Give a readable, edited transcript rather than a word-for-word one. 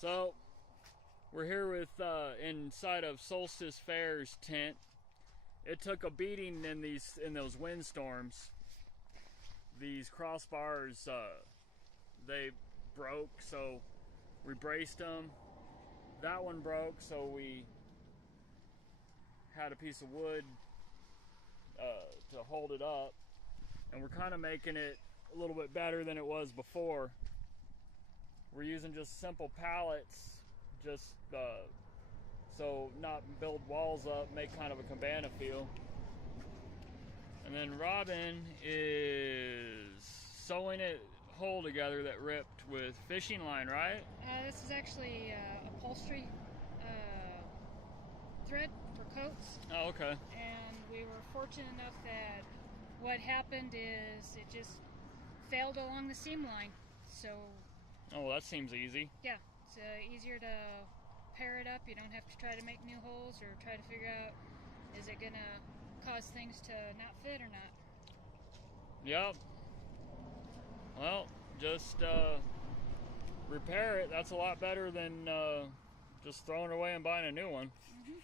So we're here with inside of Solstice Fair's tent. It took a beating in those windstorms. These crossbars they broke, so we braced them. That one broke, so we had a piece of wood to hold it up, and we're kind of making it a little bit better than it was before. We're using just simple pallets, just so not build walls up, make kind of a cabana feel. And then Robin is sewing it whole together that ripped with fishing line, right? This is actually upholstery thread for coats. Oh, okay. And we were fortunate enough that what happened is it just failed along the seam line. So. Oh, well, that seems easy. Yeah, it's easier to pair it up. You don't have to try to make new holes or try to figure out, is it gonna cause things to not fit or not? Yep. Well, just repair it. That's a lot better than just throwing it away and buying a new one. Mm-hmm.